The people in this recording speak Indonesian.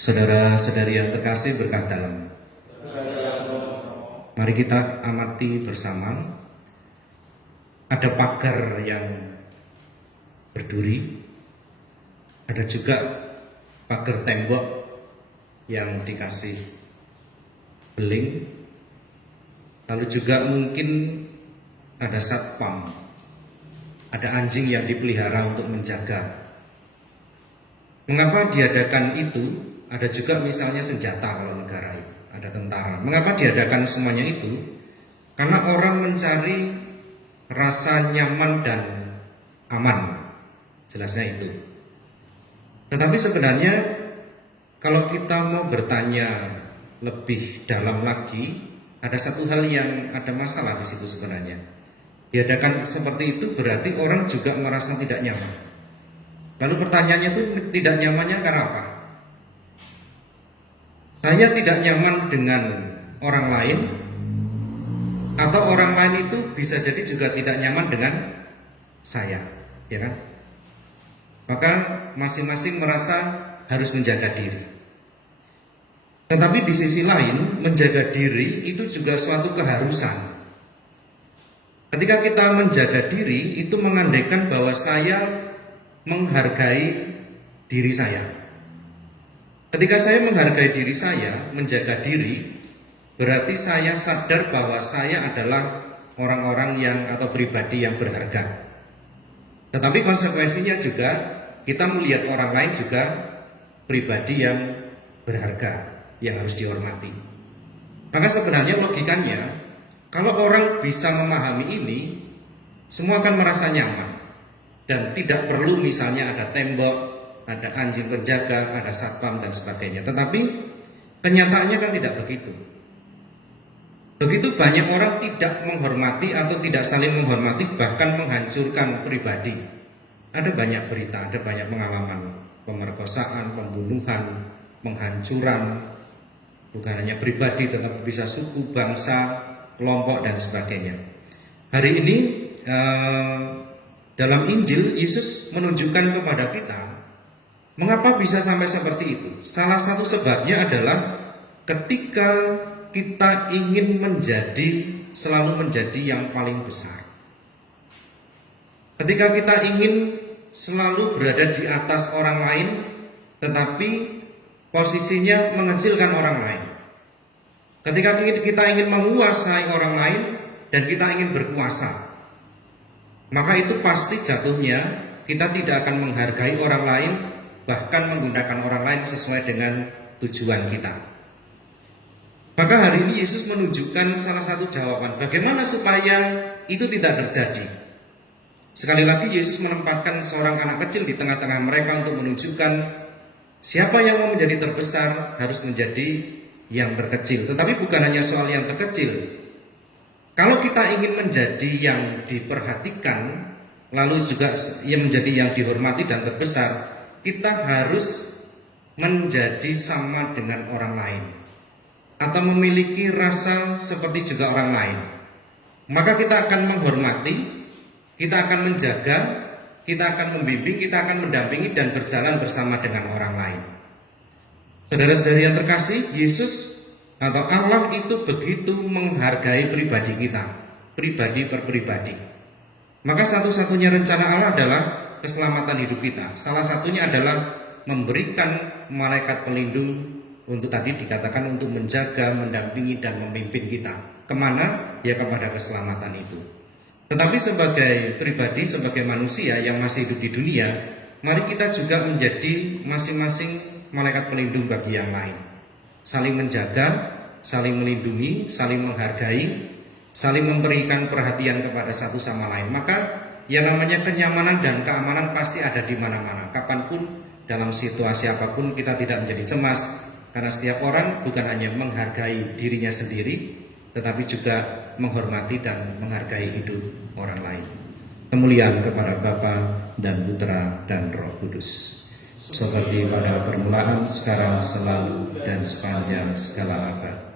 Saudara-saudari yang terkasih berkat dalam, mari kita amati bersama. Ada pagar yang berduri, ada juga pagar tembok yang dikasih beling, lalu juga mungkin ada satpam, ada anjing yang dipelihara untuk menjaga. Mengapa diadakan itu? Ada juga misalnya senjata kalau negara itu, ada tentara. Mengapa diadakan semuanya itu? Karena orang mencari rasa nyaman dan aman, jelasnya itu. Tetapi sebenarnya kalau kita mau bertanya lebih dalam lagi, ada satu hal yang ada masalah di situ sebenarnya. Diadakan seperti itu berarti orang juga merasa tidak nyaman. Lalu pertanyaannya itu tidak nyamannya karena apa? Saya tidak nyaman dengan orang lain, atau orang lain itu bisa jadi juga tidak nyaman dengan saya, ya kan? Maka masing-masing merasa harus menjaga diri. Tetapi di sisi lain, menjaga diri itu juga suatu keharusan. Ketika kita menjaga diri, itu mengandaikan bahwa saya menghargai diri saya. Ketika saya menghargai diri saya, menjaga diri, berarti saya sadar bahwa saya adalah orang-orang yang atau pribadi yang berharga. Tetapi konsekuensinya juga kita melihat orang lain juga pribadi yang berharga, yang harus dihormati. Maka sebenarnya logikanya, kalau orang bisa memahami ini, semua akan merasa nyaman. Dan tidak perlu misalnya ada tembok, ada anjing penjaga, ada satpam dan sebagainya. Tetapi kenyataannya kan tidak begitu. Begitu banyak orang tidak menghormati atau tidak saling menghormati, bahkan menghancurkan pribadi. Ada banyak berita, ada banyak pengalaman pemerkosaan, pembunuhan, penghancuran, bukan hanya pribadi tetapi bisa suku, bangsa, kelompok dan sebagainya. Hari ini dalam Injil Yesus menunjukkan kepada kita mengapa bisa sampai seperti itu. Salah satu sebabnya adalah ketika kita ingin selalu menjadi yang paling besar. Ketika kita ingin selalu berada di atas orang lain, tetapi posisinya mengecilkan orang lain. Ketika kita ingin menguasai orang lain dan kita ingin berkuasa, maka itu pasti jatuhnya kita tidak akan menghargai orang lain, bahkan menggunakan orang lain sesuai dengan tujuan kita. Maka hari ini Yesus menunjukkan salah satu jawaban bagaimana supaya itu tidak terjadi. Sekali lagi Yesus menempatkan seorang anak kecil di tengah-tengah mereka untuk menunjukkan siapa yang mau menjadi terbesar harus menjadi yang terkecil. Tetapi bukan hanya soal yang terkecil. Kalau kita ingin menjadi yang diperhatikan, lalu juga yang menjadi yang dihormati dan terbesar, kita harus menjadi sama dengan orang lain atau memiliki rasa seperti juga orang lain. Maka kita akan menghormati, kita akan menjaga, kita akan membimbing, kita akan mendampingi dan berjalan bersama dengan orang lain. Saudara-saudari yang terkasih, Yesus atau Allah itu begitu menghargai pribadi kita, pribadi per pribadi. Maka satu-satunya rencana Allah adalah keselamatan hidup kita. Salah satunya adalah memberikan malaikat pelindung untuk tadi dikatakan untuk menjaga, mendampingi dan memimpin kita. Kemana? Ya kepada keselamatan itu. Tetapi sebagai pribadi, sebagai manusia yang masih hidup di dunia, mari kita juga menjadi masing-masing malaikat pelindung bagi yang lain. Saling menjaga, saling melindungi, saling menghargai, saling memberikan perhatian kepada satu sama lain. Maka yang namanya kenyamanan dan keamanan pasti ada di mana-mana. Kapanpun, dalam situasi apapun kita tidak menjadi cemas. Karena setiap orang bukan hanya menghargai dirinya sendiri, tetapi juga menghormati dan menghargai hidup orang lain. Kemuliaan kepada Bapa dan Putra dan Roh Kudus. Seperti pada permulaan, sekarang, selalu, dan sepanjang segala abad.